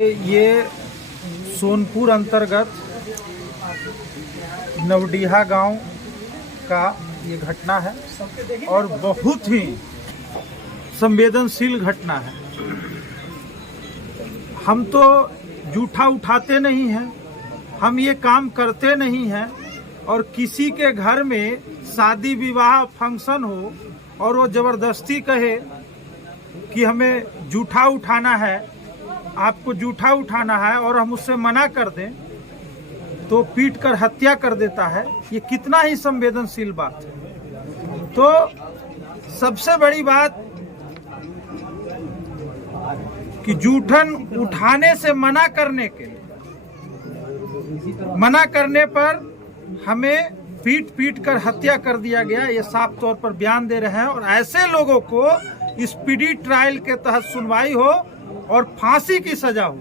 ये सोनपुर अंतर्गत नवडीहा गांव का ये घटना है और बहुत ही संवेदनशील घटना है। हम तो जूठा उठाते नहीं हैं, हम ये काम करते नहीं हैं और किसी के घर में शादी विवाह फंक्शन हो और वो ज़बरदस्ती कहे कि हमें जूठा उठाना है, आपको जूठा उठाना है और हम उससे मना कर दें तो पीट कर हत्या कर देता है। ये कितना ही संवेदनशील बात है। तो सबसे बड़ी बात कि जूठन उठाने से मना करने पर हमें पीट पीट कर हत्या कर दिया गया, ये साफ तौर पर बयान दे रहे हैं। और ऐसे लोगों को स्पीडी ट्रायल के तहत सुनवाई हो और फांसी की सजा हो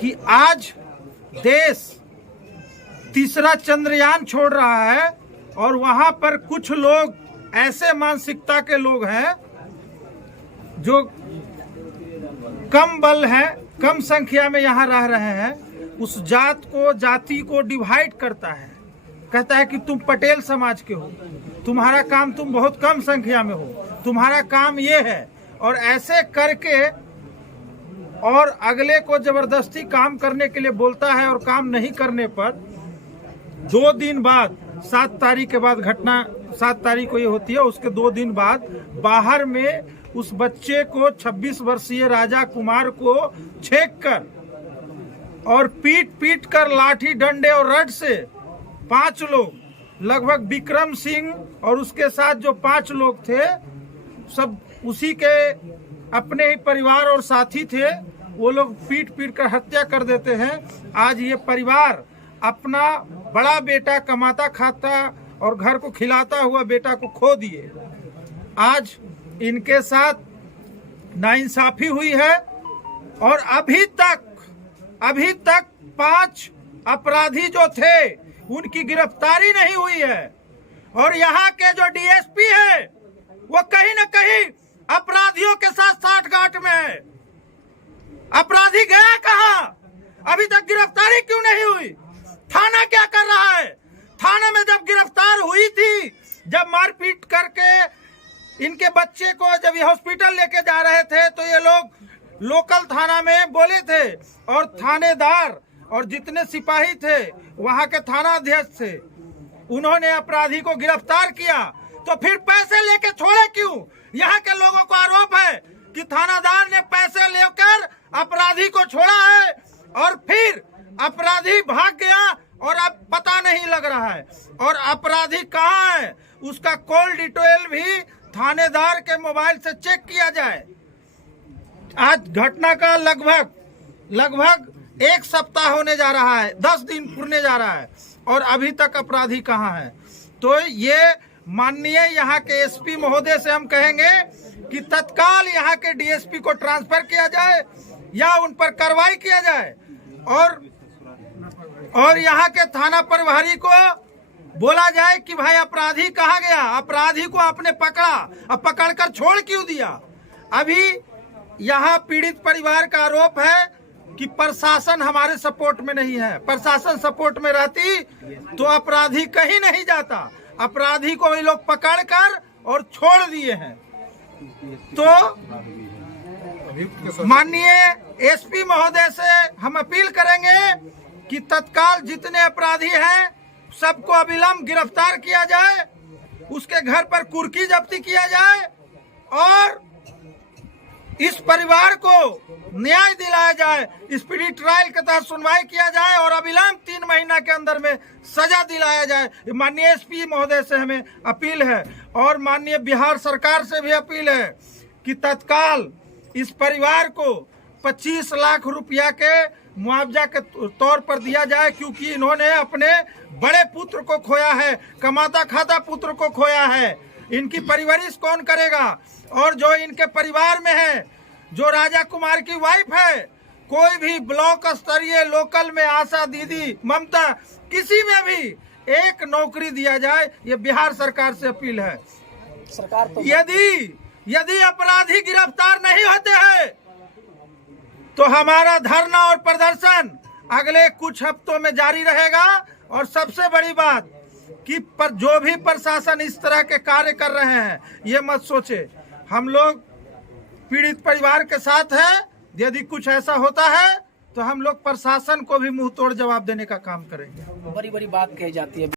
कि आज देश तीसरा चंद्रयान छोड़ रहा है और वहां पर कुछ लोग ऐसे मानसिकता के लोग हैं जो कम बल हैं, कम संख्या में यहाँ रह रहे हैं, उस जाति को डिवाइड करता है, कहता है कि तुम पटेल समाज के हो, तुम्हारा काम, तुम बहुत कम संख्या में हो, तुम्हारा काम ये है। और ऐसे करके और अगले को जबरदस्ती काम करने के लिए बोलता है और काम नहीं करने पर 2 दिन बाद, 7 तारीख के बाद घटना 7 तारीख को ये होती है, उसके 2 दिन बाद बाहर में उस बच्चे को 26 वर्षीय राजा कुमार को छेक कर और पीट पीट कर लाठी डंडे और रड से 5 लोग, लगभग विक्रम सिंह और उसके साथ जो 5 लोग थे, सब उसी के अपने ही परिवार और साथी थे, वो लोग पीट पीट कर हत्या कर देते हैं। आज ये परिवार अपना बड़ा बेटा, कमाता खाता और घर को खिलाता हुआ बेटा को खो दिए। आज इनके साथ नाइंसाफी हुई है और अभी तक 5 अपराधी जो थे उनकी गिरफ्तारी नहीं हुई है। और यहाँ के जो डीएसपी है वो कहीं न कहीं अपराधियों के साथ साठगांठ में है। अपराधी गया कहाँ? अभी तक गिरफ्तारी क्यों नहीं हुई? थाना क्या कर रहा है? थाना में जब गिरफ्तार हुई थी, जब मारपीट करके इनके बच्चे को जब ये हॉस्पिटल लेके जा रहे थे, तो ये लोग लोकल थाना में बोले थे और थानेदार और जितने सिपाही थे, वहां के थाना अध्यक्ष थे, उन्होंने अपराधी को गिरफ्तार किया। तो फिर पैसे लेके छोड़े क्यों? यहाँ के लोगों को आरोप है कि थानादार ने पैसे लेकर अपराधी को छोड़ा है और फिर अपराधी भाग गया और अब पता नहीं लग रहा है। और अपराधी कहाँ है उसका कॉल डिटेल भी थानेदार के मोबाइल से चेक किया जाए। आज घटना का लगभग 1 सप्ताह होने जा रहा है, 10 दिन पूरने जा रहा है और अभी तक अपराधी कहाँ है। तो ये माननीय यहाँ के एसपी महोदय से हम कहेंगे कि तत्काल यहाँ के डीएसपी को ट्रांसफर किया जाए या उन पर कार्रवाई किया जाए और यहाँ के थाना प्रभारी को बोला जाए कि भाई अपराधी कहाँ गया, अपराधी को आपने पकड़ा, अब पकड़कर छोड़ क्यों दिया। अभी यहाँ पीड़ित परिवार का आरोप है कि प्रशासन हमारे सपोर्ट में नहीं है। प्रशासन सपोर्ट में रहती तो अपराधी कहीं नहीं जाता। अपराधी को वे लोग पकड़कर और छोड़ दिए हैं। तो माननीय एसपी महोदय से हम अपील करेंगे कि तत्काल जितने अपराधी हैं सबको अविलंब गिरफ्तार किया जाए, उसके घर पर कुर्की जब्ती किया जाए और इस परिवार को न्याय दिलाया जाए, स्पीडी ट्रायल के तहत सुनवाई किया जाए और अविलंब 3 महीना के अंदर में सजा दिलाया जाए। माननीय एसपी महोदय से हमें अपील है और माननीय बिहार सरकार से भी अपील है कि तत्काल इस परिवार को 25 लाख रुपया के मुआवजा के तौर पर दिया जाए, क्योंकि इन्होंने अपने बड़े पुत्र को खोया है, कमाता खाता पुत्र को खोया है। इनकी परवरिश कौन करेगा? और जो इनके परिवार में है, जो राजा कुमार की वाइफ है, कोई भी ब्लॉक स्तरीय, लोकल में आशा दीदी, ममता, किसी में भी एक नौकरी दिया जाए, ये बिहार सरकार से अपील है। सरकार तो यदि अपराधी गिरफ्तार नहीं होते हैं तो हमारा धरना और प्रदर्शन अगले कुछ हफ्तों में जारी रहेगा। और सबसे बड़ी बात कि जो भी प्रशासन इस तरह के कार्य कर रहे हैं, ये मत सोचे हम लोग पीड़ित परिवार के साथ हैं। यदि कुछ ऐसा होता है तो हम लोग प्रशासन को भी मुंह तोड़ जवाब देने का काम करेंगे। बड़ी बड़ी बात कही जाती है।